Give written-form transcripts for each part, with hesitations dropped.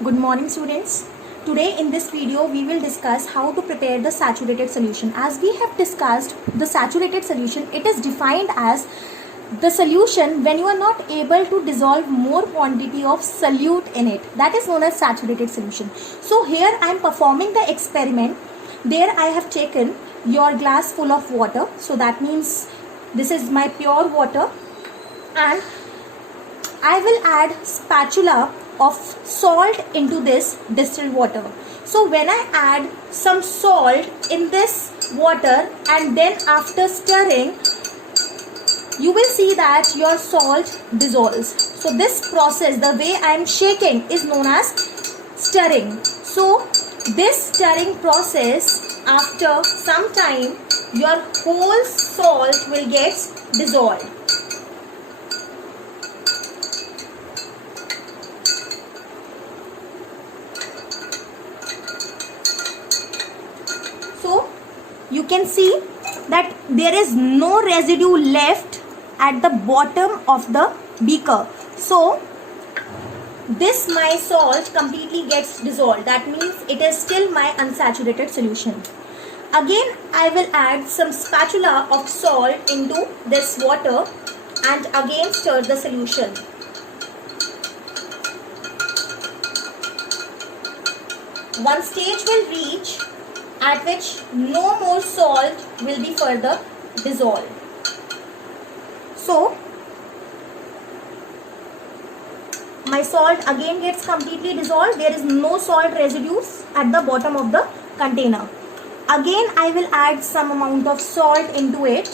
Good morning, students. Today in this video we will discuss how to prepare the saturated solution. As we have discussed, the saturated solution, it is defined as the solution when you are not able to dissolve more quantity of solute in it. That is known as saturated solution. So here I am performing the experiment. There I have taken your glass full of water. So that means this is my pure water, and I will add spatula of salt into this distilled water. So when I add some salt in this water and then after stirring, you will see that your salt dissolves. So this process, the way I am shaking, is known as stirring. So this stirring process, after some time, your whole salt will get dissolved. So you can see that there is no residue left at the bottom of the beaker. So this my salt completely gets dissolved. That means it is still my unsaturated solution. Again I will add some spatula of salt into this water and again stir the solution. One stage will reach at which no more salt will be further dissolved. So my salt again gets completely dissolved. There is no salt residues at the bottom of the container. Again I will add some amount of salt into it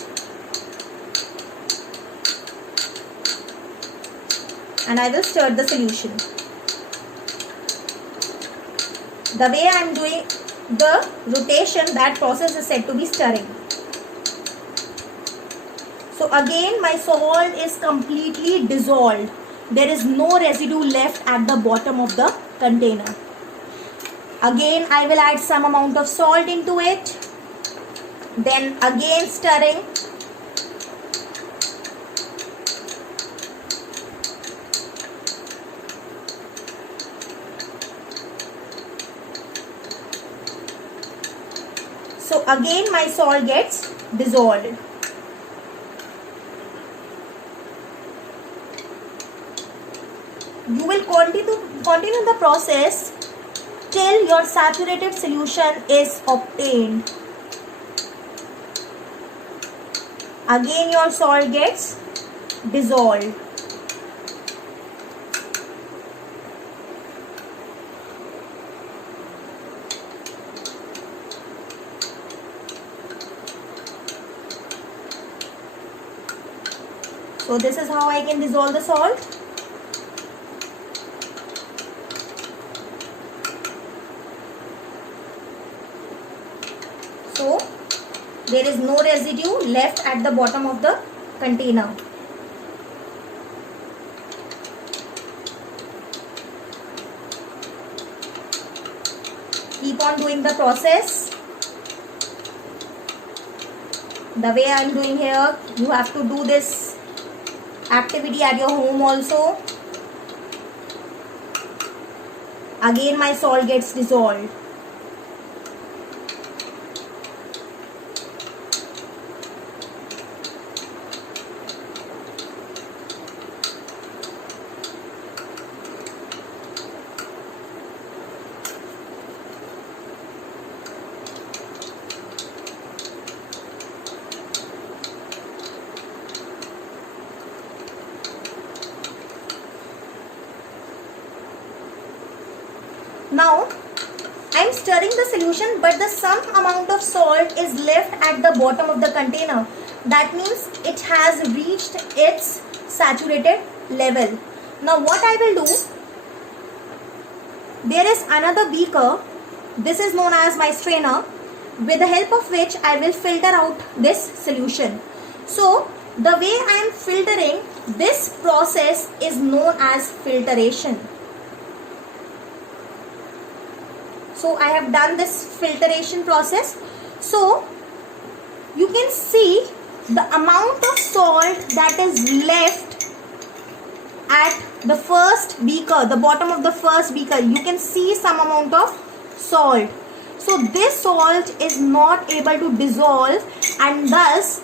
and I will stir the solution. The way I am doing the rotation, that process is said to be stirring. So again my salt is completely dissolved. There is no residue left at the bottom of the container. Again I will add some amount of salt into it, then again stirring. So again my salt gets dissolved. You will continue the process till your saturated solution is obtained. Again your salt gets dissolved. So this is how I can dissolve the salt. So there is no residue left at the bottom of the container. Keep on doing the process. The way I am doing here, you have to do this activity at your home also. Again my salt gets dissolved. Now I am stirring the solution, but the some amount of salt is left at the bottom of the container. That means it has reached its saturated level. Now what I will do, there is another beaker. This is known as my strainer, with the help of which I will filter out this solution. So the way I am filtering, this process is known as filtration. So I have done this filtration process. So you can see the amount of salt that is left at the first beaker, the bottom of the first beaker, you can see some amount of salt. So this salt is not able to dissolve, and thus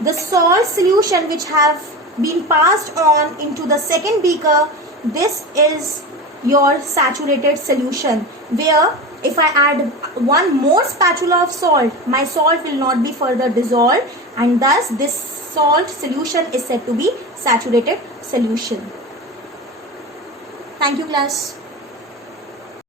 the salt solution which have been passed on into the second beaker, this is your saturated solution, where if I add one more spatula of salt, my salt will not be further dissolved, and thus this salt solution is said to be saturated solution. Thank you, class.